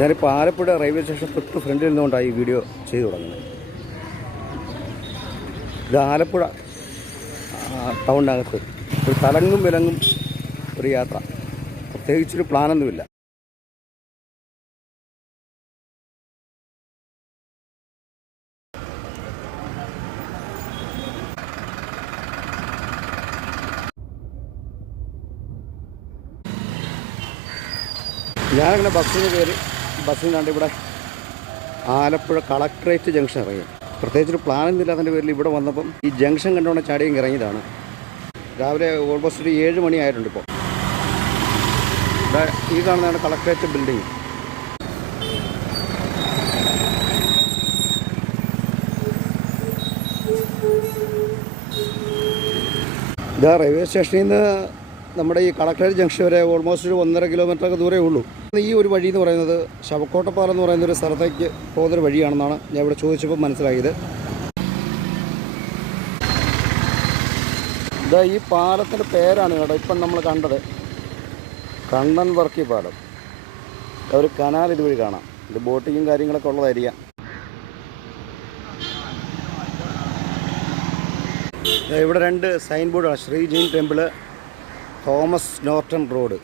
ഞാനിപ്പോൾ Alappuzha railway station തൊട്ട് ഫ്രണ്ടിൽ നിന്നുകൊണ്ടാണ് ഈ വീഡിയോ ചെയ്തു തുടങ്ങുന്നത്. ഇത് ആലപ്പുഴ ടൗണിനകത്ത് ഒരു തലങ്ങും വിലങ്ങും ഒരു യാത്ര. പ്രത്യേകിച്ചൊരു പ്ലാനൊന്നുമില്ല. ഞാനങ്ങനെ ബസ്സിന് കയറി ബസ്സിന് കണ്ട് ഇവിടെ ആലപ്പുഴ കളക്ട്രേറ്റ് ജംഗ്ഷൻ ഇറങ്ങി. പ്രത്യേകിച്ചൊരു പ്ലാനൊന്നുമില്ലാത്തതിന്റെ പേരിൽ ഇവിടെ വന്നപ്പം ഈ ജംഗ്ഷൻ കണ്ടുകൊണ്ട് ചാടിയും ഇറങ്ങിയതാണ്. രാവിലെ ഓൾമോസ്റ്റ് ഒരു ഏഴ് മണി ആയിട്ടുണ്ട് ഇപ്പോൾ ഈ കാണുന്നതാണ് കളക്ട്രേറ്റ് ബിൽഡിംഗ് ഇതാ റെയിൽവേ സ്റ്റേഷനിൽ നിന്ന് നമ്മുടെ ഈ കളക്ടറേറ്റ് ജംഗ്ഷൻ വരെ ഓൾമോസ്റ്റ് ഒരു ഒന്നര കിലോമീറ്ററൊക്കെ ദൂരേ ഉള്ളൂ. ഈ ഒരു വഴി എന്ന് പറയുന്നത് ശവക്കോട്ടപ്പാറ എന്ന് പറയുന്ന ഒരു സ്ഥലത്തേക്ക് പോകുന്നൊരു വഴിയാണെന്നാണ് ഞാൻ ഇവിടെ ചോദിച്ചപ്പോൾ മനസ്സിലായത്. ഇതാ ഈ പാലത്തിന്റെ പേരാണ് കേട്ടോ ഇപ്പം നമ്മൾ കണ്ടത്. കണ്ണൻ വർക്കി പാലം. ഒരു കനാൽ ഇതുവഴി കാണാം. ഇത് ബോട്ടിങ്ങും കാര്യങ്ങളൊക്കെ ഉള്ളതായിരിക്കാം. ഇവിടെ രണ്ട് സൈൻ ബോർഡാണ് Shri Jain temple Thomas Norton road.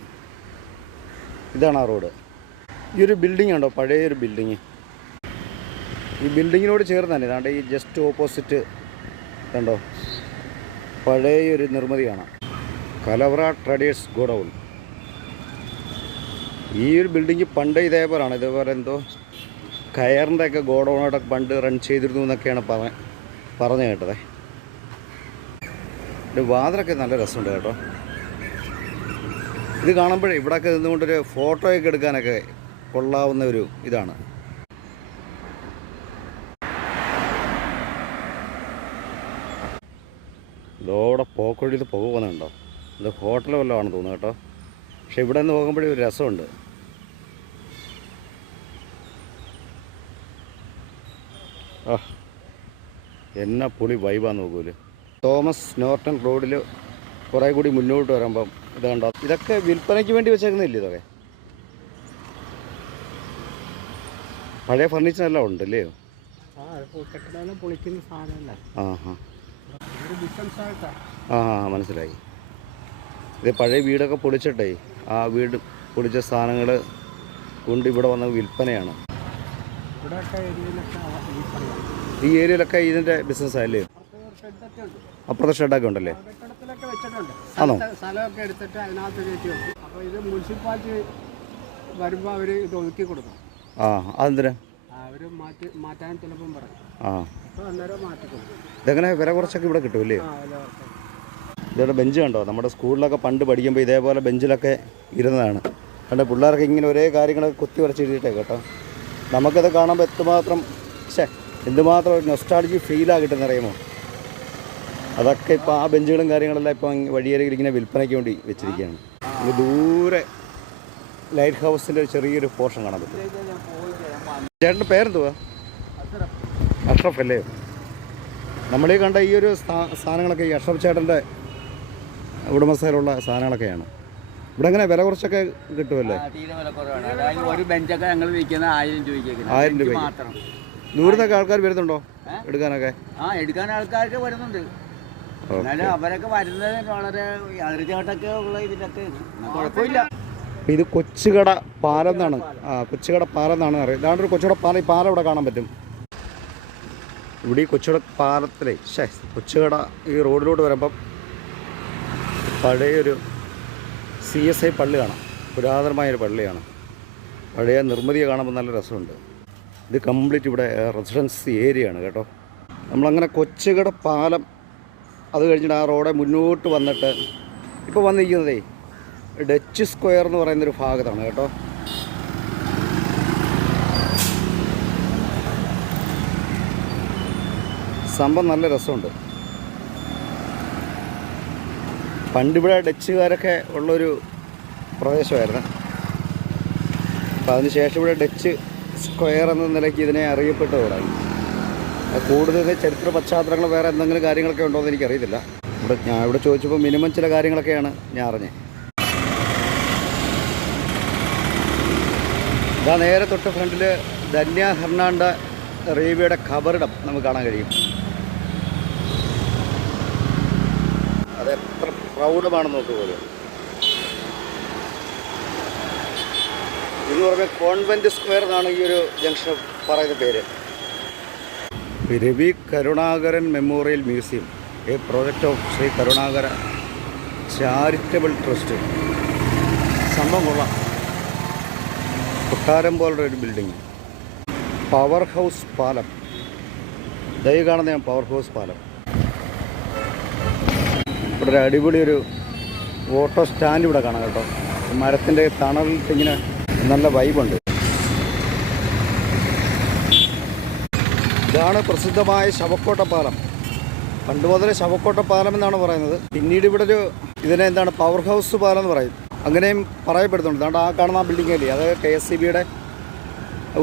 ഇതാണ് ആ റോഡ്. ഈ ഒരു ബിൽഡിംഗ് ഉണ്ടോ? പഴയ ഒരു ബിൽഡിങ് ഈ ബിൽഡിങ്ങിനോട് ചേർന്ന് തന്നെ. ഇതാണ്ട് ഈ ജസ്റ്റ് ഓപ്പോസിറ്റ് കണ്ടോ? പഴയ ഒരു നിർമ്മിതി കാണാം. കലവറ ട്രഡേഴ്സ് ഗോഡൗൺ. ഈ ഒരു ബിൽഡിങ് പണ്ട് ഇതേപോലെയാണ് ഇതേപോലെ എന്തോ കയറിന്റെ ഒക്കെ ഗോഡൗണോടൊക്കെ പണ്ട് റൺ ചെയ്തിരുന്നു എന്നൊക്കെയാണ് പറഞ്ഞ പറഞ്ഞു കേട്ടത്. വാതിലൊക്കെ നല്ല രസമുണ്ട് കേട്ടോ. ഇത് കാണുമ്പോഴേ ഇവിടെയൊക്കെ നിന്നുകൊണ്ടൊരു ഫോട്ടോയൊക്കെ എടുക്കാനൊക്കെ കൊള്ളാവുന്ന ഒരു ഇതാണ്. ഇതോടെ പോക്കൊഴിയിൽ പുക പോകുന്നുണ്ടോ ഇത് ഹോട്ടൽ വല്ലതും ആണെന്ന് തോന്നുന്നു കേട്ടോ. പക്ഷെ ഇവിടെ നിന്ന് പോകുമ്പോഴേ ഒരു രസമുണ്ട്. ആ എന്നാ പുളി വൈബാന്ന് നോക്കൂൽ തോമസ് നോർട്ടൺ റോഡിൽ കുറേ കൂടി മുന്നോട്ട് വരുമ്പം ഇത് കണ്ടോ ഇതൊക്കെ വിൽപ്പനയ്ക്ക് വേണ്ടി വെച്ചേക്കുന്നില്ലേ ഇതൊക്കെ? പഴയ ഫർണിച്ചർ എല്ലാം ഉണ്ട് അല്ലേ ആ ആ മനസ്സിലായി. ഇത് പഴയ വീടൊക്കെ പൊളിച്ചിട്ടേ ആ വീട് പൊളിച്ച സാധനങ്ങൾ കൊണ്ട് ഇവിടെ വന്ന വിൽപ്പനയാണ്. ഈ ഏരിയയിലൊക്കെ ഇതിന്റെ ബിസിനസ്സായല്ലേ അപ്പുറത്തെ ഷെഡൊക്കെ ഉണ്ടല്ലേ? ആ കെട്ടിടത്തിലൊക്കെ വെച്ചിട്ടുണ്ട്. ആണോ? സ്ഥലമൊക്കെ എടുത്തിട്ട് അതിനകത്ത് കയറ്റി വെക്കും. അപ്പോൾ ഇത് മുനിസിപ്പാലിറ്റി വരുമ്പോൾ അവർ ഇത് ഒതുക്കി കൊടുക്കും. ആ അതെന്തിനാ? അവർ മാറ്റി മാറ്റാൻ ചിലപ്പം പറയും. ആ. അപ്പോൾ അന്നേരം മാറ്റി കൊടുക്കും. ഇതെങ്ങനെ വില കുറച്ചൊക്കെ ഇവിടെ കിട്ടുമല്ലേ ഇതോടെ ബെഞ്ച് കണ്ടോ? നമ്മുടെ സ്കൂളിലൊക്കെ പണ്ട് പഠിക്കുമ്പോൾ ഇതേപോലെ ബെഞ്ചിലൊക്കെ ഇരുന്നതാണ്. കണ്ട പിള്ളേർക്ക് ഇങ്ങനെ ഒരേ കാര്യങ്ങളൊക്കെ കുത്തി വരച്ച് എഴുതിയിട്ടേ കേട്ടോ. നമുക്കത് കാണുമ്പോൾ എത്രമാത്രം ഛേ എന്തുമാത്രം ഒരു നൊസ്റ്റാളജി ഫീലാണ് കിട്ടുന്ന അറിയാമോ അതൊക്കെ ഇപ്പോൾ ആ ബെഞ്ചുകളും കാര്യങ്ങളെല്ലാം ഇപ്പോൾ വഴിയരികിൽ ഇങ്ങനെ വിൽപ്പനയ്ക്ക് വേണ്ടി വെച്ചിരിക്കുകയാണ്. ഇത് ദൂരെ ലൈറ്റ് ഹൗസിന്റെ ഒരു ചെറിയൊരു പോർഷൻ കാണാൻ പറ്റും. ചേട്ടന്റെ പേരെന്തുവാ? അഷ്റഫ് അല്ലേ? നമ്മളീ കണ്ട ഈ ഒരു സാധനങ്ങളൊക്കെ ഈ അഷ്റഫ് ചേട്ടന്റെ ഉടമസ്ഥയിലുള്ള സാധനങ്ങളൊക്കെയാണ്. ഇവിടെ എങ്ങനെ വില കുറച്ചൊക്കെ കിട്ടുമല്ലേ ഒരു ബെഞ്ചൊക്കെ ഞങ്ങൾ വിൽക്കുന്നത് ആയിരം രൂപയ്ക്ക് ആയിരം രൂപ മാത്രം. ദൂരത്തൊക്കെ ആൾക്കാർ വരുന്നുണ്ടോ എടുക്കാനൊക്കെ? ആ എടുക്കാൻ ആൾക്കാർക്ക് വരുന്നുണ്ട്. എന്നാലും അവരൊക്കെ വരുന്നത് വളരെ അതിർച്ചയായിട്ടൊക്കെ ഉള്ള ഇതിലൊക്കെ കുഴപ്പമില്ല. ഇത് കൊച്ചുകട പാലം എന്നാണ്. ആ കൊച്ചുകട പാലം എന്നാണ് അറിയാം ഇതാണ് ഒരു കൊച്ചുകട പാലം ഈ പാലം ഇവിടെ കാണാൻ പറ്റും. ഇവിടെ ഈ കൊച്ചുകട പാലത്തിലെ ശേ കൊച്ചുകട ഈ റോഡിലോട്ട് വരുമ്പം പഴയൊരു സി എസ് ഐ പള്ളി കാണാം. പുരാതനമായൊരു പള്ളിയാണ്. പഴയ നിർമ്മിതിയെ കാണുമ്പോൾ നല്ല രസമുണ്ട്. ഇത് കംപ്ലീറ്റ് ഇവിടെ റെസിഡൻസി ഏരിയയാണ് കേട്ടോ. നമ്മളങ്ങനെ കൊച്ചുകട പാലം അത് കഴിഞ്ഞിട്ട് ആ റോഡ് മുന്നോട്ട് വന്നിട്ട് ഇപ്പോൾ വന്നിരിക്കുന്നതേ ഡച്ച് സ്ക്വയർ എന്ന് പറയുന്നൊരു ഭാഗത്താണ് കേട്ടോ. സംഭവം നല്ല രസമുണ്ട്. പണ്ടിവിടെ ഡച്ചുകാരൊക്കെ ഉള്ളൊരു പ്രദേശമായിരുന്നു. അപ്പോൾ അതിന് ശേഷം ഇവിടെ ഡച്ച് സ്ക്വയർ എന്ന നിലയ്ക്ക് ഇതിനെ അറിയപ്പെട്ടു കൂടുതൽ ചരിത്ര പശ്ചാത്തലങ്ങൾ വേറെ എന്തെങ്കിലും കാര്യങ്ങളൊക്കെ ഉണ്ടോ എന്ന് എനിക്കറിയത്തില്ല. ഇവിടെ ഞാൻ ഇവിടെ ചോദിച്ചപ്പോൾ മിനിമം ചില കാര്യങ്ങളൊക്കെയാണ് ഞാൻ അറിഞ്ഞത്. ഇതാ നേരെ തൊട്ട് ഫ്രണ്ടിൽ ധന്യ ഹെർണാണ്ട റേവിയുടെ ഖബറിടം നമുക്ക് കാണാൻ കഴിയും. അത് എത്ര പ്രൗഢമാണെന്ന് നോക്ക് പോലും. എന്ന് പറഞ്ഞ കോൺവെന്റ് സ്ക്വയർ എന്നാണ് ഈ ഒരു ജംഗ്ഷൻ പറയുന്ന പേര്. Ravi Karunakaran memorial museum a project of Shri Karunakara charitable trust. സംഭവം കൊള്ളാം. കൊട്ടാരം പോലുള്ള ഒരു ബിൽഡിങ് പവർ ഹൗസ് പാലം. ദൈ കാണുന്ന ഞാൻ പവർ ഹൗസ് പാലം. ഇവിടെ ഒരു അടിപൊളി ഒരു ഓട്ടോ സ്റ്റാൻഡ് ഇവിടെ കാണാം കേട്ടോ. മരത്തിന്റെ തണലിൽ ഇങ്ങനെ നല്ല വൈബുണ്ട് ഇതാണ് പ്രസിദ്ധമായ ശവക്കോട്ട പാലം പണ്ട് മുതലേ ശവക്കോട്ട പാലം എന്നാണ് പറയുന്നത്. പിന്നീട് ഇവിടെ ഒരു ഇതിനെ എന്താണ് പവർ ഹൗസ് പാലം എന്ന് പറയും. അങ്ങനെയും പറയപ്പെടുന്നുണ്ട്. അതുകൊണ്ട് ആ കാണുന്ന ആ ബിൽഡിംഗ് അല്ലേ? അത് കെ എസ് സി ബിയുടെ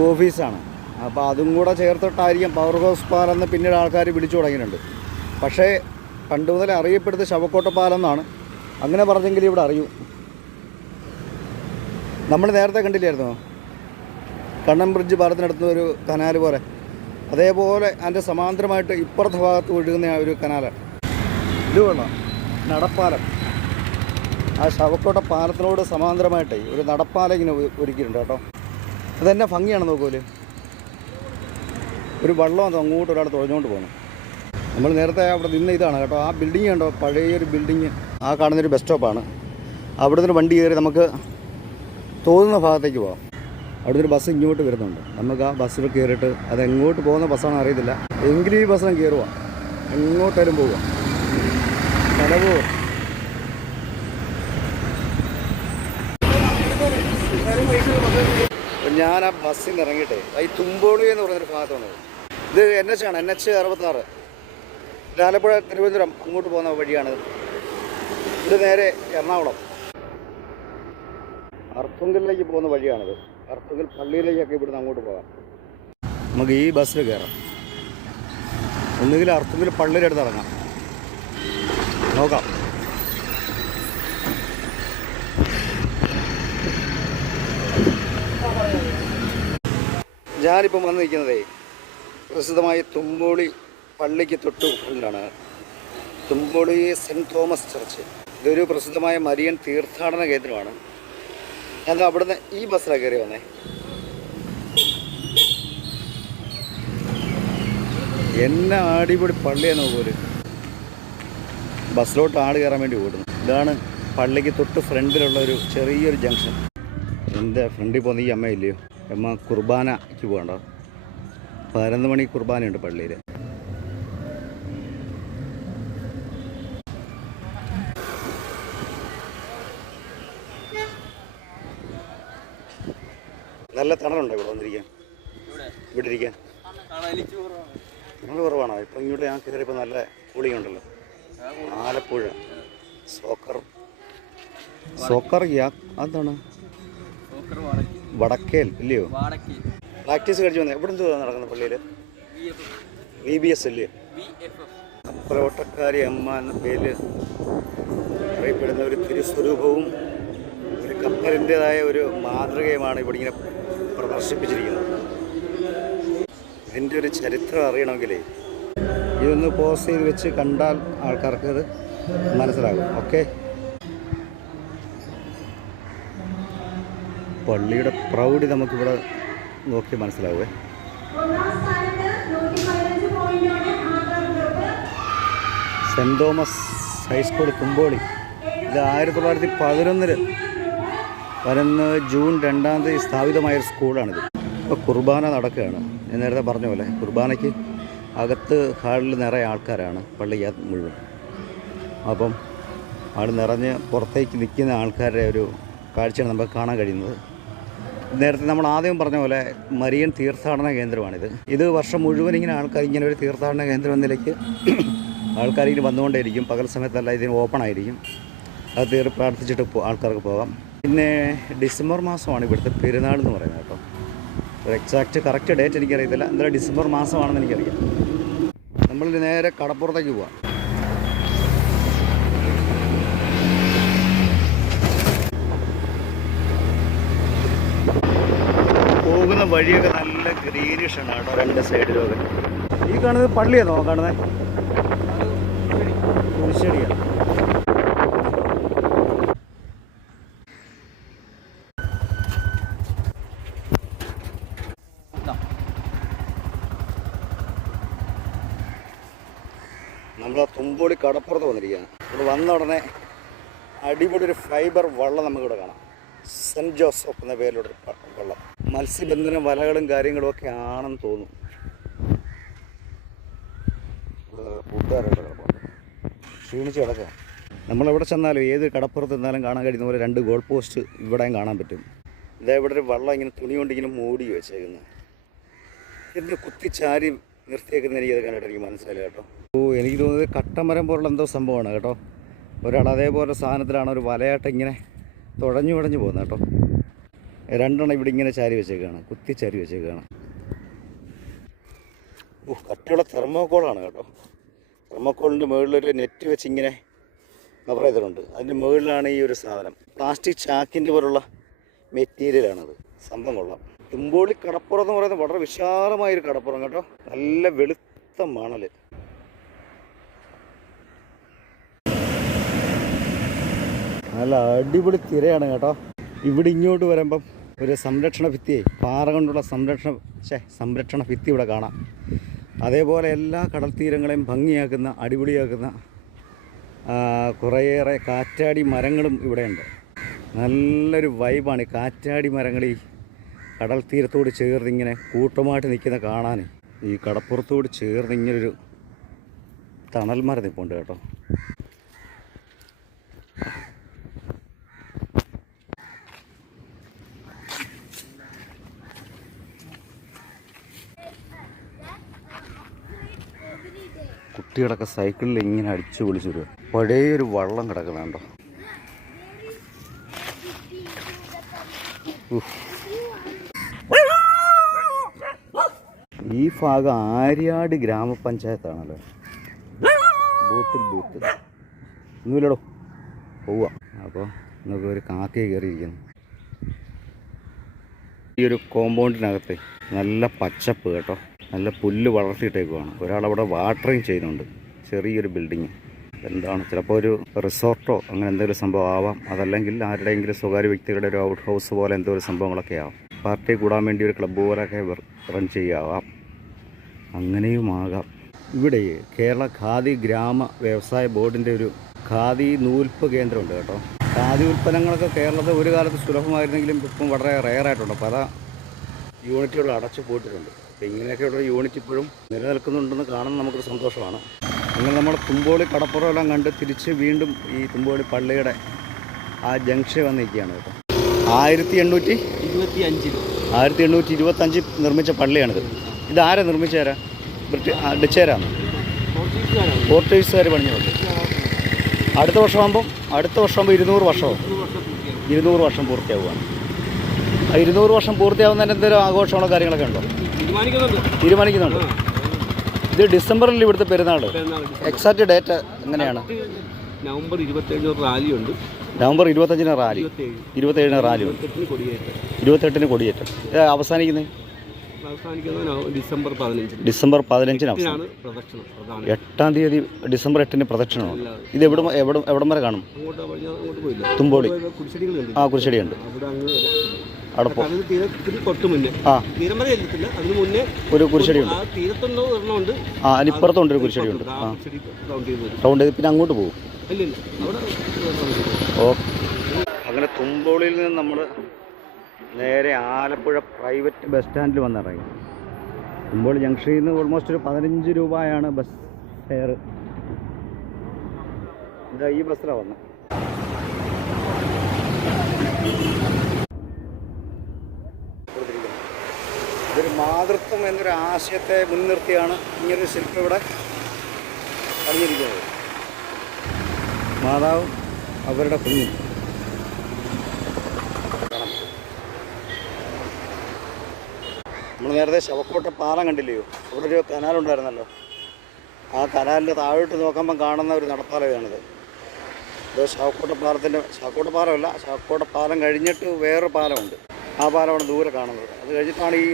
ഓഫീസാണ്. അപ്പോൾ അതും കൂടെ ചേർത്തിട്ടായിരിക്കും പവർ ഹൗസ് പാലം എന്ന് പിന്നീട് ആൾക്കാർ വിളിച്ചു തുടങ്ങിയിട്ടുണ്ട്. പക്ഷേ പണ്ട് മുതലേ അറിയപ്പെടുന്നത് ശവക്കോട്ട പാലം എന്നാണ്. അങ്ങനെ പറഞ്ഞെങ്കിൽ ഇവിടെ അറിയൂ. നമ്മൾ നേരത്തെ കണ്ടില്ലായിരുന്നോ? കണ്ണൻ ബ്രിഡ്ജ് പാലത്തിനടുത്ത് ഒരു കനാൽ പോലെ. അതേപോലെ അതിന്റെ സമാന്തരമായിട്ട് ഇപ്പുറത്തെ ഭാഗത്ത് ഒഴുകുന്ന ആ ഒരു കനാലാണ്. ഇത് വേണം? നടപ്പാലം. ആ ശവക്കോട്ട പാലത്തിനോട് സമാന്തരമായിട്ട് ഒരു നടപ്പാലം ഇങ്ങനെ ഒരുക്കിയിട്ടുണ്ട് കേട്ടോ. അതെന്നെ ഭംഗിയാണ് നോക്കൂൽ ഒരു വള്ളം അത് അങ്ങോട്ട് ഒരാൾ തുഴഞ്ഞുകൊണ്ട് പോകണം. നമ്മൾ നേരത്തെ അവിടെ നിന്ന് ഇതാണ് കേട്ടോ. ആ ബിൽഡിംഗ് ഉണ്ടോ പഴയൊരു ബിൽഡിങ് ആ കാണുന്നൊരു ബസ് സ്റ്റോപ്പാണ് അവിടെ നിന്ന് വണ്ടി കയറി നമുക്ക് തോന്നുന്ന ഭാഗത്തേക്ക് പോകാം അവിടെ ഒരു ബസ് ഇങ്ങോട്ട് വരുന്നുണ്ട്. നമുക്ക് ആ ബസ്സിൽ കയറിയിട്ട് അത് എങ്ങോട്ട് പോകുന്ന ബസ്സാണ് അറിയത്തില്ല. എങ്കിലും ഈ ബസ്സിനും കയറുക എങ്ങോട്ടേലും പോവുക. കടവൂർ ഞാൻ ആ ബസ്സിൽ നിന്ന് ഇറങ്ങിയിട്ടേ ഈ തുമ്പോളി എന്ന് പറഞ്ഞൊരു ഭാഗത്താണ് ഇത് എൻ എച്ച് ആണ് എൻ എച്ച് അറുപത്താറ് ആലപ്പുഴ തിരുവനന്തപുരം അങ്ങോട്ട് പോകുന്ന വഴിയാണ്. ഇത് നേരെ എറണാകുളം. അർത്തുങ്കലിലേക്ക് പോകുന്ന വഴിയാണിത്. അർത്തുങ്കൽ പള്ളിയിലേക്കൊക്കെ ഇവിടുന്ന് അങ്ങോട്ട് പോകാം. നമുക്ക് ഈ ബസ്സിൽ കയറാം. ഒന്നുകിൽ അർത്തുങ്കൽ പള്ളിയുടെ അടുത്ത് ഇറങ്ങാം. നോക്കാം. ഞാനിപ്പം വന്നു നിൽക്കുന്നതേ പ്രസിദ്ധമായ തുമ്പോളി പള്ളിക്ക് തൊട്ട് ഫ്രണ്ടാണ് തുമ്പോളി സെന്റ് തോമസ് ചർച്ച്. ഇതൊരു പ്രസിദ്ധമായ മരിയൻ തീർത്ഥാടന കേന്ദ്രമാണ്. ദാ അവിടുന്ന് ഈ ബസ്സിലാണ് കയറി വന്നേ. എന്നെ അടിപൊളി പള്ളിയാണ് നോക്കൂൽ ബസ്സിലോട്ട് ആട് കയറാൻ വേണ്ടി ഓടുന്നു. ഇതാണ് പള്ളിക്ക് തൊട്ട് ഫ്രണ്ടിലുള്ള ഒരു ചെറിയൊരു ജംഗ്ഷൻ. എന്റെ ഫ്രണ്ടിൽ പോകുന്ന ഈ അമ്മയില്ലയോ? അമ്മ കുർബാനയ്ക്ക് പോകണ്ട. പതിനൊന്ന് മണി കുർബാനയുണ്ട് പള്ളിയിൽ നല്ല തണലുണ്ടോ ഇവിടെ വന്നിരിക്കാൻ. ഇവിടെ ഇരിക്കാൻ. തണൽ കുറവാണോ. ഇപ്പം ഇങ്ങോട്ട് ഞാൻ കയറിയപ്പോൾ നല്ല കൂളിംഗ് ഉണ്ടല്ലോ. ആലപ്പുഴ. സോക്കർ. സോക്കർ അതാണ് വടക്കേൽ ഇല്ലയോ? പ്രാക്ടീസ് കഴിച്ചു വന്നേ. എവിടെ എന്തോ നടക്കുന്ന പള്ളിയിൽ വി ബി എസ് ഇല്ലയോ പ്രവട്ടക്കാരി അമ്മ എന്ന പേര് അറിയപ്പെടുന്ന ഒരു തിരുസ്വരൂപവും ഒരു കപ്പലിന്റെതായ ഒരു മാതൃകയുമാണ് ഇവിടെ ഇങ്ങനെ പ്രദർശിപ്പിച്ചിരിക്കുന്നത് ഇതിന്റെ ഒരു ചരിത്രം അറിയണമെങ്കിൽ ഇതൊന്ന് പോസ് ചെയ്ത് വെച്ച് കണ്ടാൽ ആൾക്കാർക്ക് അത് മനസ്സിലാകും. ഓക്കെ? പള്ളിയുടെ പ്രൗഢി നമുക്കിവിടെ നോക്കി മനസ്സിലാവേ. Saint Thomas high school Kumboli. ഇത് ആയിരത്തി തൊള്ളായിരത്തി പതിനൊന്നിൽ പതിനൊന്ന് ജൂൺ രണ്ടാം തീയതി സ്ഥാപിതമായ ഒരു സ്കൂളാണിത്. ഇപ്പോൾ കുർബാന നടക്കുകയാണ്. ഞാൻ നേരത്തെ പറഞ്ഞ പോലെ കുർബാനയ്ക്ക് അകത്ത് ഹാളിൽ നിറയെ ആൾക്കാരാണ് പള്ളിക്കകത്ത് മുഴുവൻ. അപ്പം ആൾ നിറഞ്ഞ് പുറത്തേക്ക് നിൽക്കുന്ന ആൾക്കാരുടെ ഒരു കാഴ്ചയാണ് നമുക്ക് കാണാൻ കഴിയുന്നത്. നേരത്തെ നമ്മൾ ആദ്യം പറഞ്ഞ പോലെ മരിയൻ തീർത്ഥാടന കേന്ദ്രമാണിത്. ഇത് വർഷം മുഴുവൻ ഇങ്ങനെ ആൾക്കാർ ഇങ്ങനെ ഒരു തീർത്ഥാടന കേന്ദ്രം എന്ന നിലയ്ക്ക് ആൾക്കാർ ഇങ്ങനെ വന്നുകൊണ്ടേയിരിക്കും. പകൽ സമയത്തല്ല ഇതിന് ഓപ്പൺ ആയിരിക്കും. അത് തീർ പ്രാർത്ഥിച്ചിട്ട് ആൾക്കാർക്ക് പോകാം. പിന്നെ ഡിസംബർ മാസമാണ് ഇവിടുത്തെ പെരുന്നാൾ എന്ന് പറയുന്നത് കേട്ടോ. എക്സാക്റ്റ് കറക്റ്റ് ഡേറ്റ് എനിക്കറിയത്തില്ല. എന്തായാലും ഡിസംബർ മാസമാണെന്ന് എനിക്കറിയാം. നമ്മൾ നേരെ കടപ്പുറത്തേക്ക് പോവാം. പോകുന്ന വഴിയൊക്കെ നല്ല ഗ്രീനിഷ് ആണ് കേട്ടോ രണ്ട് സൈഡിലൊക്കെ ഈ കാണുന്നത് പള്ളിയാണോ കാണുന്നത്? കുരിശടിയാണ് നമ്മൾ ആ തുമ്പോളി കടപ്പുറത്ത് വന്നിരിക്കുകയാണ് ഇവിടെ വന്ന ഉടനെ അടിപൊളി ഒരു ഫൈബർ വള്ളം നമുക്കിവിടെ കാണാം. സെന്റ് ജോസഫ് എന്ന പേരിലുള്ള ഒരു വള്ളം. മത്സ്യബന്ധന വലകളും കാര്യങ്ങളും ഒക്കെ ആണെന്ന് കിടപ്പുണ്ട് ക്ഷീണിച്ച് കിടക്കാം. നമ്മളെവിടെ ചെന്നാലും ഏത് കടപ്പുറത്ത് നിന്നാലും കാണാൻ കഴിയുന്ന പോലെ രണ്ട് ഗോൾ പോസ്റ്റ് ഇവിടെയും കാണാൻ പറ്റും. ഇതാ ഇവിടെ ഒരു വള്ളം ഇങ്ങനെ തുണി കൊണ്ട് ഇങ്ങനെ മൂടി വെച്ചേക്കുന്നത് എന്ത് കുത്തിച്ചാരി നിർത്തിയേക്കുന്ന എനിക്കത് കണ്ടിട്ട് എനിക്ക് മനസ്സിലായി കേട്ടോ. ഓ എനിക്ക് തോന്നുന്നത് കട്ടമരം പോലുള്ള എന്തോ സംഭവമാണ് കേട്ടോ. ഒരാൾ അതേപോലെ സാധനത്തിലാണ് ഒരു വലയായിട്ട് ഇങ്ങനെ തുഴഞ്ഞു കുടഞ്ഞു പോകുന്നത് കേട്ടോ. രണ്ടെണ്ണം ഇവിടെ ഇങ്ങനെ ചാരി വെച്ചേക്കാണ്. കുത്തി ചാരി വെച്ചേക്കാണ്. ഓ കട്ടിയുള്ള തെർമോക്കോളാണ് കേട്ടോ. തെർമോക്കോളിന്റെ മുകളിലൊരു നെറ്റ് വെച്ച് ഇങ്ങനെ കവർ ചെയ്തിട്ടുണ്ട്. അതിന്റെ മുകളിലാണ് ഈ ഒരു സാധനം. പ്ലാസ്റ്റിക് ചാക്കിന്റെ പോലുള്ള മെറ്റീരിയലാണത്. സംഭവം കൊള്ളാം. തുമ്പോളി കടപ്പുറം എന്ന് പറയുന്നത് വളരെ വിശാലമായൊരു കടപ്പുറം കേട്ടോ. നല്ല വെളുത്ത മണൽ നല്ല അടിപൊളി തിരയാണ് കേട്ടോ. ഇവിടെ ഇങ്ങോട്ട് വരുമ്പം ഒരു സംരക്ഷണ ഭിത്തിയെ പാറ കൊണ്ടുള്ള സംരക്ഷണ ഛേ സംരക്ഷണ ഭിത്തി ഇവിടെ കാണാം. അതേപോലെ എല്ലാ കടൽ തീരങ്ങളെയും ഭംഗിയാക്കുന്ന അടിപൊളിയാക്കുന്ന കുറേയേറെ കാറ്റാടി മരങ്ങളും ഇവിടെയുണ്ട്. നല്ലൊരു വൈബാണ് ഈ കാറ്റാടി മരങ്ങൾ ഈ കടൽ തീരത്തോട് ചേർന്ന് ഇങ്ങനെ കൂട്ടമായിട്ട് നിൽക്കുന്ന കാണാൻ. ഈ കടപ്പുറത്തോട് ചേർന്ന് ഇങ്ങനൊരു തണൽ മരം നിൽപ്പുണ്ട് കേട്ടോ. കുട്ടികളൊക്കെ സൈക്കിളിൽ ഇങ്ങനെ അടിച്ചു പൊളിച്ചു വരിക പഴയ ഒരു വള്ളം കിടക്കുന്നുണ്ടോ ഈ ഭാഗം ആര്യാട് ഗ്രാമപഞ്ചായത്താണല്ലോ. ബൂത്തിൽ ബൂത്തിൽ. ഒന്നുമില്ലടോ പോവാ. അപ്പോൾ നമുക്ക് ഒരു കാക്കയെ കയറിയിരിക്കുന്നു. ഈ ഒരു കോമ്പൗണ്ടിനകത്ത് നല്ല പച്ചപ്പ് കേട്ടോ. നല്ല പുല്ല് വളർത്തിയിട്ടേക്കുവാണ്. ഒരാളവിടെ വാട്ടറിങ് ചെയ്യുന്നുണ്ട്. ചെറിയൊരു ബിൽഡിങ്. എന്താണ്? ചിലപ്പോൾ ഒരു റിസോർട്ടോ അങ്ങനെ എന്തെങ്കിലും സംഭവം ആവാം. അതല്ലെങ്കിൽ ആരുടെയെങ്കിലും സ്വകാര്യ വ്യക്തികളുടെ ഒരു ഔട്ട് ഹൗസ് പോലെ എന്തോ ഒരു സംഭവങ്ങളൊക്കെ ആവാം. പാർട്ടി കൂടാൻ വേണ്ടി ഒരു ക്ലബ്ബ് പോലെയൊക്കെ റൺ ചെയ്യാവാം. അങ്ങനെയുമാകാം ഇവിടെ കേരള ഖാദി ഗ്രാമ വ്യവസായ ബോർഡിന്റെ ഒരു ഖാദി നൂൽപ്പ് കേന്ദ്രമുണ്ട് കേട്ടോ. ഖാദി ഉൽപ്പന്നങ്ങളൊക്കെ കേരളത്തിൽ ഒരു കാലത്ത് സുലഭമായിരുന്നെങ്കിലും ഇപ്പം വളരെ റെയറായിട്ടുണ്ട്. പല യൂണിറ്റുകൾ അടച്ചു പോയിട്ടുണ്ട് അപ്പോൾ ഇങ്ങനെയൊക്കെയുള്ള യൂണിറ്റ് ഇപ്പോഴും നിലനിൽക്കുന്നുണ്ടെന്ന് കാണുന്നത് നമുക്കൊരു സന്തോഷമാണ്. അങ്ങനെ നമ്മൾ തുമ്പോളി കടപ്പുറം എല്ലാം കണ്ട് തിരിച്ച് വീണ്ടും ഈ തുമ്പോളി പള്ളിയുടെ ആ ജംഗ്ഷൻ വന്ന് നിൽക്കുകയാണ് കേട്ടോ. ആയിരത്തി എണ്ണൂറ്റി ഇരുപത്തി അഞ്ചിൽ ആയിരത്തി എണ്ണൂറ്റി ഇരുപത്തഞ്ചിൽ നിർമ്മിച്ച പള്ളിയാണിത്. ഇതാരാ നിർമ്മിച്ചേരാ? ബ്രിട്ടീഷ് ഡച്ചുകാരാണ്? പോർച്ചുഗീസുകാർ പണിഞ്ഞ പള്ളി അടുത്ത വർഷമാകുമ്പം അടുത്ത വർഷമാകുമ്പോൾ ഇരുന്നൂറ് വർഷമാവും. ഇരുന്നൂറ് വർഷം പൂർത്തിയാവുകയാണ്. ആ ഇരുന്നൂറ് വർഷം പൂർത്തിയാവുന്നതിന് എന്തെങ്കിലും ആഘോഷങ്ങളോ കാര്യങ്ങളൊക്കെ ഉണ്ടോ? തീരുമാനിക്കുന്നുണ്ട്. ഇത് ഡിസംബറിൽ ഇവിടുത്തെ പെരുന്നാൾ. എക്സാക്റ്റ് ഡേറ്റ് എങ്ങനെയാണ്? നവംബർ ഇരുപത്തേഴ് ഉണ്ട്. നവംബർ ഇരുപത്തഞ്ചിന് റാലി ഇരുപത്തേഴ് ഇരുപത്തേഴിന് റാലി ഉണ്ട്. ഇരുപത്തെട്ടിന് കൊടിയേറ്റം. അവസാനിക്കുന്നത് ഡിസംബർ പതിനഞ്ചിന്. ഡിസംബർ പതിനഞ്ചിന് അവസാനം. എട്ടാം തീയതി ഡിസംബർ എട്ടിന് പ്രദക്ഷിണമാണ്. ഇത് എവിടെ എവിടെ എവിടം വരെ കാണും? തുമ്പോളി ആ കുരിശടിയുണ്ട് അവിടെ അങ്ങ് വരെ. അവിടെ പോ അതിന് തീരത്തിന് തൊട്ട് മുന്നേ. ആ. തീരം വരെ ചെല്ലത്തില്ല. അതിന് മുന്നേ ഒരു കുരിശടിയുണ്ട് ആ തീരത്തുണ്ടോ ഒരെണ്ണമുണ്ട്. ആ അതിനിപ്പുറത്തുണ്ട് ഒരു കുരിശടിയുണ്ട് ആ ആ. കുരിശടി റൗണ്ട് ചെയ്ത് പിന്നെ അങ്ങോട്ട് പോകും. ഇല്ല ഇല്ല. ഓ. അങ്ങനെ തുമ്പോളിൽ നിന്ന് നമ്മൾ നേരെ ആലപ്പുഴ പ്രൈവറ്റ് ബസ് സ്റ്റാൻഡിൽ വന്നിറങ്ങി. തുമ്പോൾ ജംഗ്ഷനിൽ നിന്ന് ഓൾമോസ്റ്റ് ഒരു പതിനഞ്ച് രൂപയാണ് ബസ് ഫെയർ ഇതാ ഈ ബസ്സിലാണ് വന്നത് ഇതൊരു മാതൃത്വം എന്നൊരു ആശയത്തെ മുൻനിർത്തിയാണ് ഇങ്ങനൊരു ശില്പം ഇവിടെ പറഞ്ഞിരിക്കുന്നത് മാതാവും അവരുടെ കുഞ്ഞും. നമ്മൾ നേരത്തെ ശവക്കോട്ട പാലം കണ്ടില്ലയോ? അവിടെ ഒരു കനാലുണ്ടായിരുന്നല്ലോ ആ കനാലിന്റെ താഴോട്ട് നോക്കുമ്പം കാണുന്ന ഒരു നടപ്പാലയാണിത്. ഇത് ശവക്കോട്ട പാലത്തിന്റെ ശവക്കോട്ട പാലമല്ല ശവക്കോട്ട പാലം കഴിഞ്ഞിട്ട് വേറൊരു പാലമുണ്ട്. ആ പാലമാണ് ദൂരെ കാണുന്നത്. അത് കഴിഞ്ഞിട്ടാണ് ഈ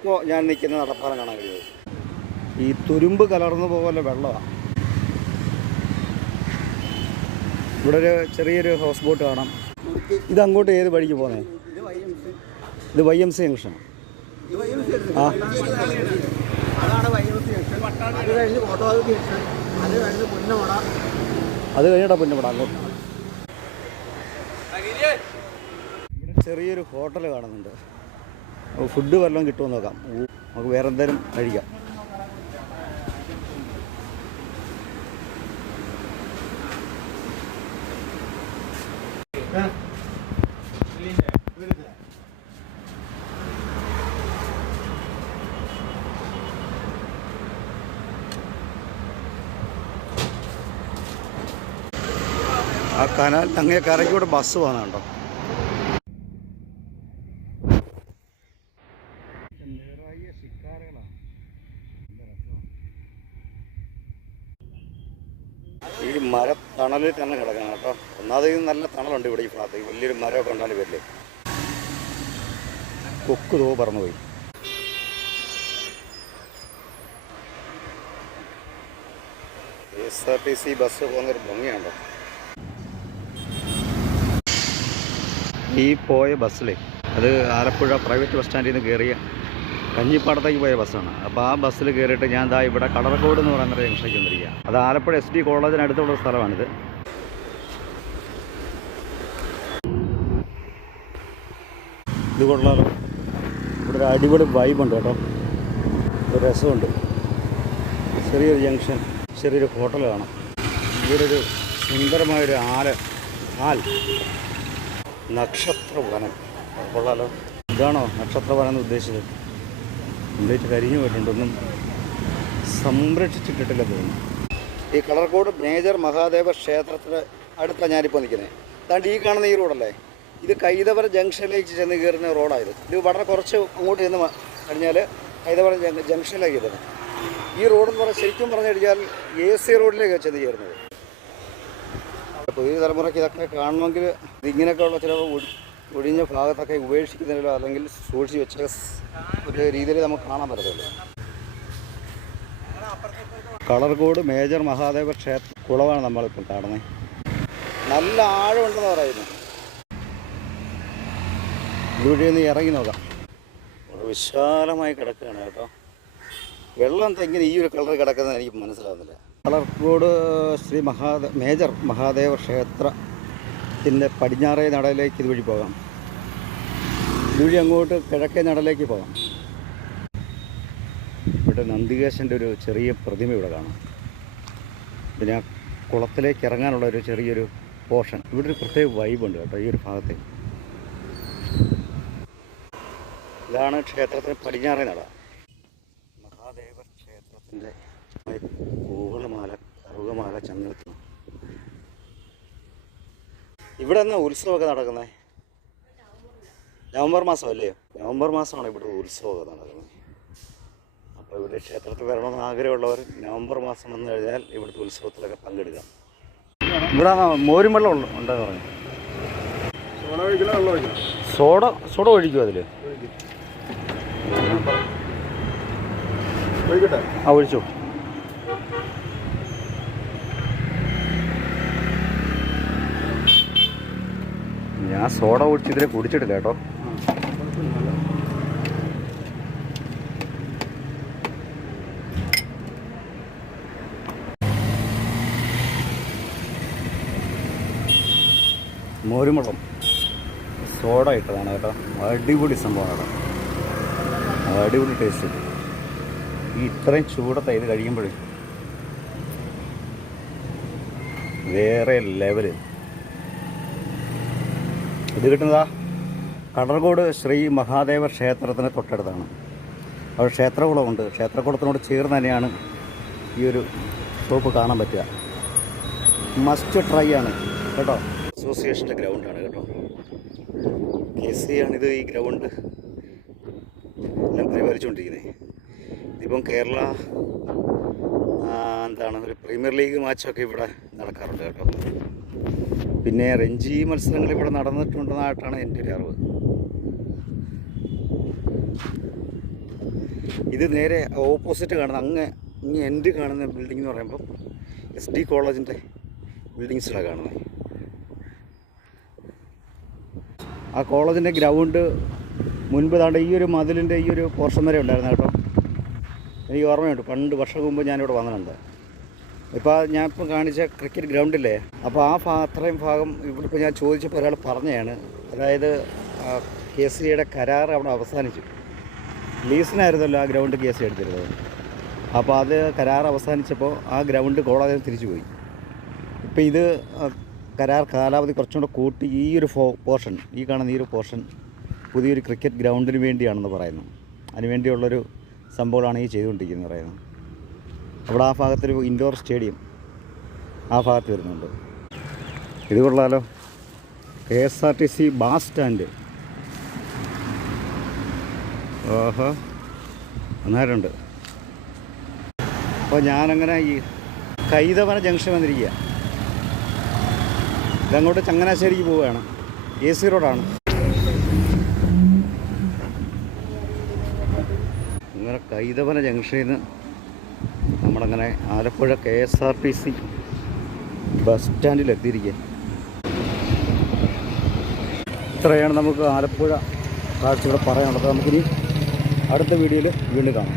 ഇപ്പോൾ ഞാൻ നിൽക്കുന്ന നടപ്പാലം കാണാൻ കഴിയുന്നത് ഈ തുരുമ്പ് കലർന്നു പോലെ വെള്ളമാണ് ഇവിടെ ഒരു ചെറിയൊരു ഹൗസ് ബോട്ട് കാണാം. ഇത് അങ്ങോട്ട് ഏത് വഴിക്ക് പോകുന്നത് ഇത് വൈ എം സി ജംഗ്ഷൻ ആ. അത് പുന്നമട കഴിഞ്ഞിട്ടാ പിന്നെ അങ്ങോട്ട്. ചെറിയൊരു ഹോട്ടൽ കാണുന്നുണ്ട്. ഫുഡ് വല്ലതും കിട്ടുമോ നോക്കാം. നമുക്ക് വേറെ എന്തായാലും കഴിക്കാം. ആ കനാൽ അങ്ങേ കരയ്ക്കൂടെ ബസ് പോകുന്നുണ്ടോ ഈ മര തണലിൽ തന്നെ കിടക്കണം കേട്ടോ ഇത് നല്ല തണലുണ്ട് ഇവിടെ ഈ ഭാഗത്ത്. വലിയൊരു മരമൊക്കെ ഉണ്ടാലും വരില്ലേ? കൊക്ക് തോ പറന്നുപോയി. S R T C bus പോകുന്നൊരു ഭംഗിയാണോ ഈ പോയ ബസ്സിലെ അത് ആലപ്പുഴ പ്രൈവറ്റ് ബസ് സ്റ്റാൻഡിൽ നിന്ന് കയറിയ കഞ്ഞിപ്പാടത്തേക്ക് പോയ ബസ്സാണ്. അപ്പോൾ ആ ബസ്സിൽ കയറിയിട്ട് ഞാൻ ദാ ഇവിടെ കടറക്കോട് എന്ന് പറയുന്ന ജംഗ്ഷനിലേക്ക് വന്നിരിക്കുക അത് ആലപ്പുഴ എസ് ഡി കോളേജിനടുത്തുള്ള സ്ഥലമാണിത്. ഇത് കൊള്ളാലോ. ഇവിടെ ഒരു അടിപൊളി വൈബുണ്ട് കേട്ടോ. ഒരു രസമുണ്ട്. ചെറിയൊരു ജംഗ്ഷൻ ചെറിയൊരു ഹോട്ടൽ കാണാം. ഇവിടെ ഒരു സുന്ദരമായൊരു ആൽ ആൽ നക്ഷത്രവനം. കൊള്ളാലോ. ഇതാണോ നക്ഷത്രവനം എന്ന് ഉദ്ദേശിച്ചത്? കംപ്ലീറ്റ് കരിഞ്ഞു പോയിട്ടുണ്ടൊന്നും സംരക്ഷിച്ചിട്ടിട്ടില്ല തോന്നുന്നു. ഈ കളർക്കോട് മേജർ മഹാദേവ ക്ഷേത്രത്തിന് അടുത്താണ് ഞാനിപ്പോൾ നിൽക്കുന്നത് അതാണ്ട് ഈ കാണുന്ന ഈ റോഡല്ലേ ഇത് കൈതവര ജംഗ്ഷനിലേക്ക് ചെന്ന് കയറുന്ന റോഡായിരുന്നു. ഇത് വളരെ കുറച്ച് അങ്ങോട്ട് ചെന്ന് കഴിഞ്ഞാൽ കൈതവര ജംഗ് ജംഗ്ഷനിലേക്ക് കയറുന്നത് ഈ റോഡെന്ന് പറഞ്ഞാൽ ശരിക്കും പറഞ്ഞു കഴിഞ്ഞാൽ എ സി റോഡിലേക്ക് ചെന്ന് ചേരുന്നത് പുതിയ തലമുറയ്ക്ക് ഇതൊക്കെ കാണണമെങ്കിൽ ഇതിങ്ങനെയൊക്കെയുള്ള ചില ഒഴി- ഒഴിഞ്ഞ ഭാഗത്തൊക്കെ ഉപേക്ഷിക്കുന്നതിലോ അല്ലെങ്കിൽ സൂക്ഷിച്ച് വെച്ച ഒരു രീതിയിൽ നമുക്ക് കാണാൻ പറ്റത്തുള്ളൂ. കളർകോട് മേജർ മഹാദേവ ക്ഷേത്ര കുളമാണ് നമ്മളിപ്പോൾ കാണുന്നത്. നല്ല ആഴമുണ്ടെന്ന് പറയുന്നു. ഇതുവഴി നിന്ന് ഇറങ്ങി നോക്കാം. വിശാലമായി കിടക്കുകയാണ് കേട്ടോ. വെള്ളം എന്താ ഇങ്ങനെ ഈ ഒരു കളർ കിടക്കുന്നത് എനിക്ക് മനസ്സിലാകുന്നില്ല കളർക്കോട് ശ്രീ മഹാദേ മേജർ മഹാദേവ ക്ഷേത്രത്തിന്റെ പടിഞ്ഞാറേ നടയിലേക്ക് ഇതുവഴി പോകാം. ഇതുവഴി അങ്ങോട്ട് കിഴക്കേ നടയിലേക്ക് പോകാം. ഇവിടെ നന്ദികേശന്റെ ഒരു ചെറിയ പ്രതിമ ഇവിടെ കാണാം. പിന്നെ കുളത്തിലേക്ക് ഇറങ്ങാനുള്ള ഒരു ചെറിയൊരു പോർഷൻ. ഇവിടെ ഒരു പ്രത്യേക വൈബുണ്ട് കേട്ടോ ഈ ഒരു ഭാഗത്ത് ഇതാണ് ക്ഷേത്രത്തിന് പടിഞ്ഞാറേ നട. മഹാദേവ ക്ഷേത്രത്തിന്റെ കൂവളമാല കറുകമാല ചന്ദ്രത്തിന്. ഇവിടെ എന്നാ ഉത്സവമൊക്കെ നടക്കുന്നത് നവംബർ മാസം അല്ലേ നവംബർ മാസമാണ് ഇവിടെ ഉത്സവമൊക്കെ നടക്കുന്നത്. അപ്പോൾ ഇവിടെ ക്ഷേത്രത്തിൽ വരണമെന്ന് ആഗ്രഹമുള്ളവർ നവംബർ മാസം വന്നു കഴിഞ്ഞാൽ ഇവിടുത്തെ ഉത്സവത്തിലൊക്കെ പങ്കെടുക്കാം. ഇവിടെ മോരും വെള്ളം ഉണ്ടെന്ന് പറഞ്ഞു സോഡ സോഡ ഒഴിക്കുമോ അതിൽ ആ ഒഴിച്ചോ ഞാൻ സോഡ ഒഴിച്ച് ഇതിലെ കുടിച്ചിട്ടില്ല കേട്ടോ. മോരുമുളം സോഡ ഇട്ടതാണ് കേട്ടോ. അടിപൊളി സംഭവമാണ് കേട്ടോ. അടിപൊളി ടേസ്റ്റ് ഈ ഇത്രയും ചൂടത്തെ ഇത് കഴിക്കുമ്പോഴേ വേറെ ലെവൽ ഇത് കിട്ടുന്നതാ കടർകോട് ശ്രീ മഹാദേവ ക്ഷേത്രത്തിന് തൊട്ടടുത്താണ്. അവിടെ ക്ഷേത്രകുളമുണ്ട്. ക്ഷേത്രകുളത്തിനോട് ചേർന്ന് തന്നെയാണ് ഈ ഒരു ഷോപ്പ് കാണാൻ പറ്റുക. മസ്റ്റ് ട്രൈ ആണ്. കേട്ടോ? അസോസിയേഷന്റെ ഗ്രൗണ്ടാണ് കേട്ടോ. കെ സി ആണിത് ഈ ഗ്രൗണ്ട് ഞാൻ പരിപാലിച്ചുകൊണ്ടിരിക്കുന്നത്. ഇതിപ്പം കേരള എന്താണ് ഒരു പ്രീമിയർ ലീഗ് മാച്ചൊക്കെ ഇവിടെ നടക്കാറുണ്ട് കേട്ടോ. പിന്നെ രഞ്ജി മത്സരങ്ങൾ ഇവിടെ നടന്നിട്ടുണ്ടെന്നായിട്ടാണ് എന്റെ ഒരു അറിവ്. ഇത് നേരെ ഓപ്പോസിറ്റ് കാണുന്ന അങ്ങ് ഇങ്ങ് എൻഡ് കാണുന്ന ബിൽഡിംഗ് എന്ന് പറയുമ്പം എസ് ഡി കോളേജിന്റെ ബിൽഡിങ്സിലാണ് കാണുന്നത് ആ കോളേജിന്റെ ഗ്രൗണ്ട് മുൻപ് താണ്ട് ഈ ഒരു മതിലിന്റെ ഈ ഒരു പോർഷൻ വരെ ഉണ്ടായിരുന്നു കേട്ടോ. എനിക്ക് ഓർമ്മയുണ്ട്. പണ്ട് വർഷം മുമ്പ് ഞാനിവിടെ വന്നിട്ടുണ്ട്. ഇപ്പോൾ ഞാൻ ഇപ്പം കാണിച്ച ക്രിക്കറ്റ് ഗ്രൗണ്ടില്ലേ അപ്പോൾ ആ ഭാഗം അത്രയും ഭാഗം ഇവിടെ ഇപ്പോൾ ഞാൻ ചോദിച്ചപ്പോൾ ഒരാൾ പറഞ്ഞതാണ്. അതായത് കെ സിയുടെ കരാർ അവിടെ അവസാനിച്ചു. ലീസിനായിരുന്നല്ലോ ആ ഗ്രൗണ്ട് കെ സി എടുത്തിരുന്നത്. അപ്പോൾ അത് കരാർ അവസാനിച്ചപ്പോൾ ആ ഗ്രൗണ്ട് കോളേജിൽ തിരിച്ചു പോയി ഇപ്പോൾ ഇത് കരാർ കാലാവധി കുറച്ചും കൂടെ കൂട്ടി ഈ ഒരു പോർഷൻ ഈ കാണുന്ന ഈ ഒരു പോർഷൻ പുതിയൊരു ക്രിക്കറ്റ് ഗ്രൗണ്ടിന് വേണ്ടിയാണെന്ന് പറയുന്നു. അതിനുവേണ്ടിയുള്ളൊരു സംഭവമാണ് ഈ ചെയ്തുകൊണ്ടിരിക്കുന്നത് പറയുന്നു. അവിടെ ആ ഭാഗത്തൊരു ഇൻഡോർ സ്റ്റേഡിയം ആ ഭാഗത്ത് വരുന്നുണ്ട്. ഇത് കൊള്ളാലോ. K S R T C bus stand. ഓഹോ. നന്നായിട്ടുണ്ട്. അപ്പോൾ ഞാനങ്ങനെ ഈ കൈതവന ജംഗ്ഷൻ വന്നിരിക്കുക ഇതങ്ങോട്ട് ചങ്ങനാശ്ശേരിക്ക് പോവുകയാണ്. എ സി റോഡാണ് അങ്ങനെ കൈതവന ജംഗ്ഷനിൽ നിന്ന് നമ്മളങ്ങനെ Alappuzha K S R T C bus സ്റ്റാൻഡിൽ എത്തിയിരിക്കുക ഇത്രയാണ് നമുക്ക് ആലപ്പുഴ കാഴ്ചകൾ പറയാനുള്ളത്. നമുക്കിനി അടുത്ത വീഡിയോയിൽ വീണ്ടും കാണാം.